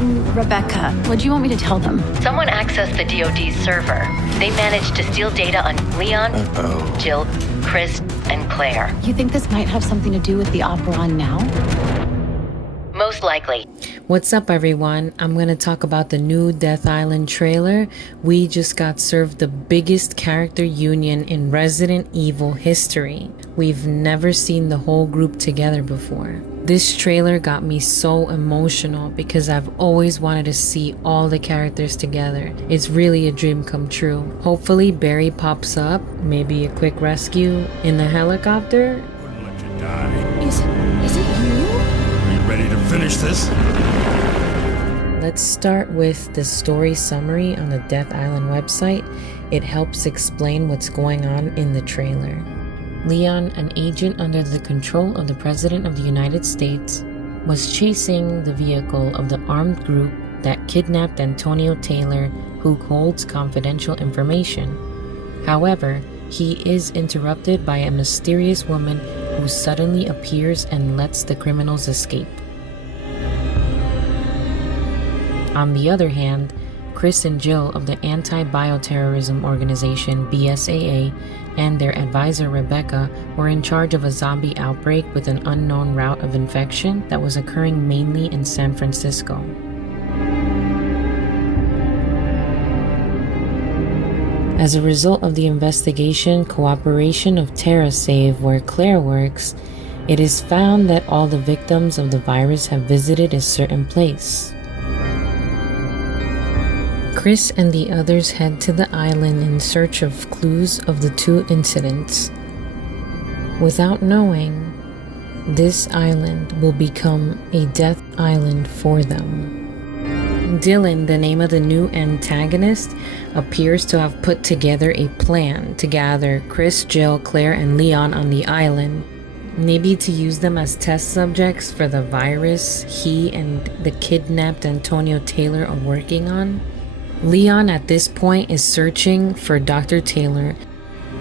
I'm Rebecca. What do you want me to tell them? Someone accessed the DoD's server. They managed to steal data on Leon, Jill, Chris, and Claire. You think this might have something to do with the Operon now? Most likely. What's up, everyone? I'm going to talk about the new Death Island trailer. We just got served the biggest character union in Resident Evil history. We've never seen the whole group together before. This trailer got me so emotional because I've always wanted to see all the characters together. It's really a dream come true. Hopefully Barry pops up, maybe a quick rescue in the helicopter. Wouldn't let you die. Is it you? Are you ready to finish this? Let's start with the story summary on the Death Island website. It helps explain what's going on in the trailer. Leon, an agent under the control of the President of the United States, was chasing the vehicle of the armed group that kidnapped Antonio Taylor, who holds confidential information. However, he is interrupted by a mysterious woman who suddenly appears and lets the criminals escape. On the other hand, Chris and Jill of the Anti-Bioterrorism Organization BSAA and their advisor Rebecca were in charge of a zombie outbreak with an unknown route of infection that was occurring mainly in San Francisco. As a result of the investigation cooperation of TerraSave, where Claire works, it is found that all the victims of the virus have visited a certain place. Chris and the others head to the island in search of clues of the two incidents. Without knowing, this island will become a death island for them. Dylan, the name of the new antagonist, appears to have put together a plan to gather Chris, Jill, Claire, and Leon on the island. Maybe to use them as test subjects for the virus he and the kidnapped Antonio Taylor are working on. Leon at this point is searching for Dr. Taylor.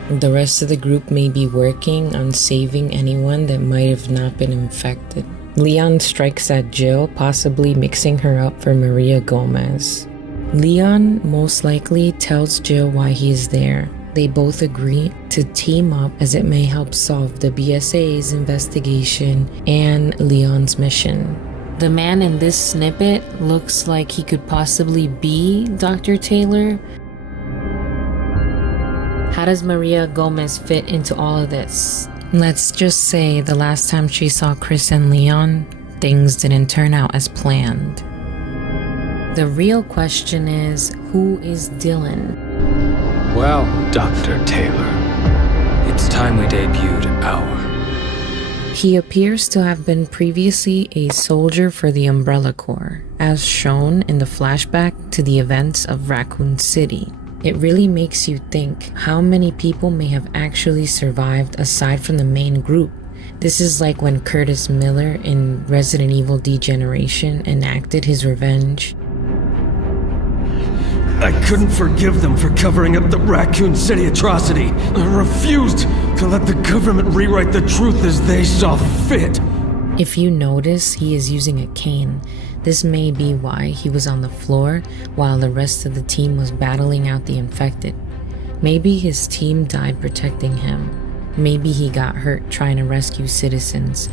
The rest of the group may be working on saving anyone that might have not been infected. Leon strikes at Jill, possibly mixing her up for Maria Gomez. Leon most likely tells Jill why he is there. They both agree to team up as it may help solve the BSA's investigation and Leon's mission. The man in this snippet looks like he could possibly be Dr. Taylor. How does Maria Gomez fit into all of this? Let's just say the last time she saw Chris and Leon, things didn't turn out as planned. The real question is, who is Dylan? Well, Dr. Taylor, it's time we debuted our... He appears to have been previously a soldier for the Umbrella Corps, as shown in the flashback to the events of Raccoon City. It really makes you think how many people may have actually survived aside from the main group. This is like when Curtis Miller in Resident Evil Degeneration enacted his revenge. I couldn't forgive them for covering up the Raccoon City atrocity. I refused to let the government rewrite the truth as they saw fit. If you notice, he is using a cane. This may be why he was on the floor while the rest of the team was battling out the infected. Maybe his team died protecting him. Maybe he got hurt trying to rescue citizens.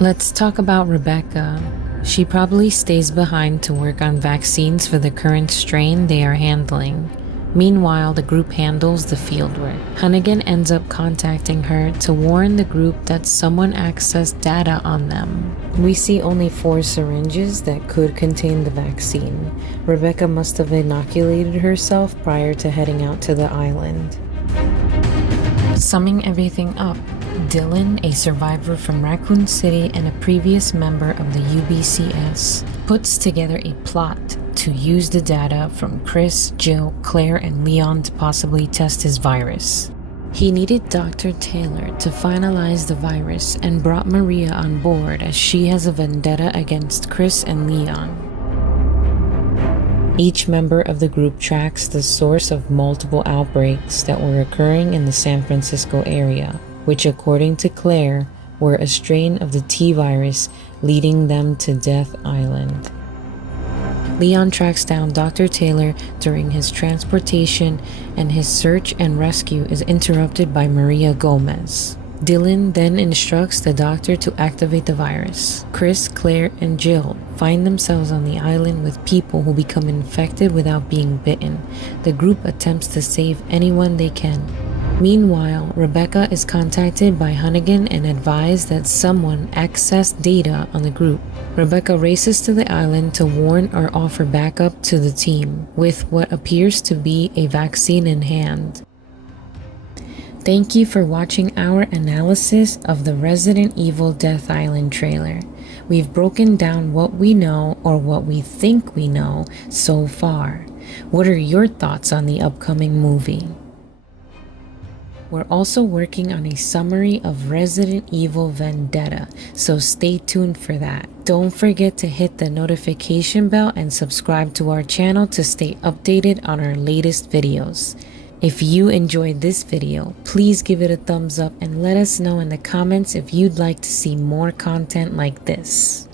Let's talk about Rebecca. She probably stays behind to work on vaccines for the current strain they are handling. Meanwhile, the group handles the fieldwork. Hunnigan ends up contacting her to warn the group that someone accessed data on them. We see only 4 syringes that could contain the vaccine. Rebecca must have inoculated herself prior to heading out to the island. Summing everything up, Dylan, a survivor from Raccoon City and a previous member of the UBCS, puts together a plot to use the data from Chris, Jill, Claire, and Leon to possibly test his virus. He needed Dr. Taylor to finalize the virus and brought Maria on board as she has a vendetta against Chris and Leon. Each member of the group tracks the source of multiple outbreaks that were occurring in the San Francisco area, which according to Claire were a strain of the T-virus leading them to Death Island. Leon tracks down Dr. Taylor during his transportation, and his search and rescue is interrupted by Maria Gomez. Dylan then instructs the doctor to activate the virus. Chris, Claire, and Jill find themselves on the island with people who become infected without being bitten. The group attempts to save anyone they can. Meanwhile, Rebecca is contacted by Hunnigan and advised that someone accessed data on the group. Rebecca races to the island to warn or offer backup to the team, with what appears to be a vaccine in hand. Thank you for watching our analysis of the Resident Evil Death Island trailer. We've broken down what we know, or what we think we know, so far. What are your thoughts on the upcoming movie? We're also working on a summary of Resident Evil Vendetta, so stay tuned for that. Don't forget to hit the notification bell and subscribe to our channel to stay updated on our latest videos. If you enjoyed this video, please give it a thumbs up and let us know in the comments if you'd like to see more content like this.